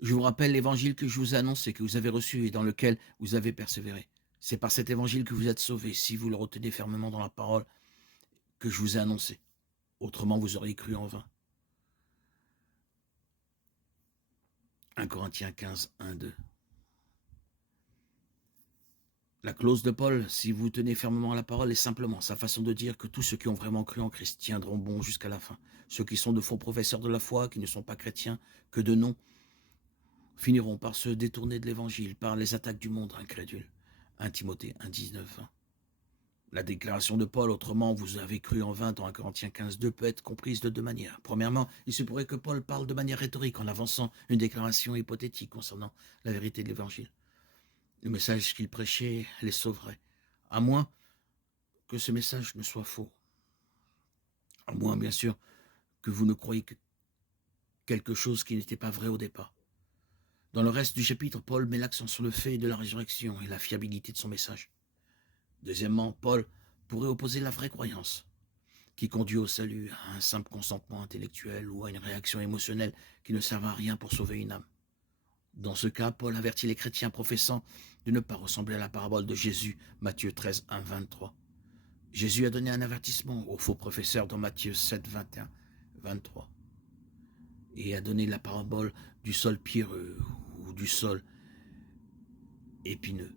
Je vous rappelle l'évangile que je vous ai annoncé, que vous avez reçu et dans lequel vous avez persévéré. C'est par cet évangile que vous êtes sauvés, si vous le retenez fermement dans la parole que je vous ai annoncée. Autrement, vous auriez cru en vain. 1 Corinthiens 15, 1, 2. La clause de Paul, si vous tenez fermement à la parole, est simplement sa façon de dire que tous ceux qui ont vraiment cru en Christ tiendront bon jusqu'à la fin. Ceux qui sont de faux professeurs de la foi, qui ne sont pas chrétiens, que de nom, finiront par se détourner de l'évangile, par les attaques du monde incrédule. 1 Timothée 1, 19, 20. La déclaration de Paul, autrement, vous avez cru en vain dans 1 Corinthiens 15, 2, peut être comprise de deux manières. Premièrement, il se pourrait que Paul parle de manière rhétorique en avançant une déclaration hypothétique concernant la vérité de l'évangile. Le message qu'il prêchait les sauverait, à moins que ce message ne soit faux. À moins, bien sûr, que vous ne croyiez que quelque chose qui n'était pas vrai au départ. Dans le reste du chapitre, Paul met l'accent sur le fait de la résurrection et la fiabilité de son message. Deuxièmement, Paul pourrait opposer la vraie croyance, qui conduit au salut, à un simple consentement intellectuel ou à une réaction émotionnelle qui ne servent à rien pour sauver une âme. Dans ce cas, Paul avertit les chrétiens professant de ne pas ressembler à la parabole de Jésus, Matthieu 13, 1, 23. Jésus a donné un avertissement aux faux professeurs dans Matthieu 7, 21, 23. Et a donné la parabole du sol pierreux ou du sol épineux.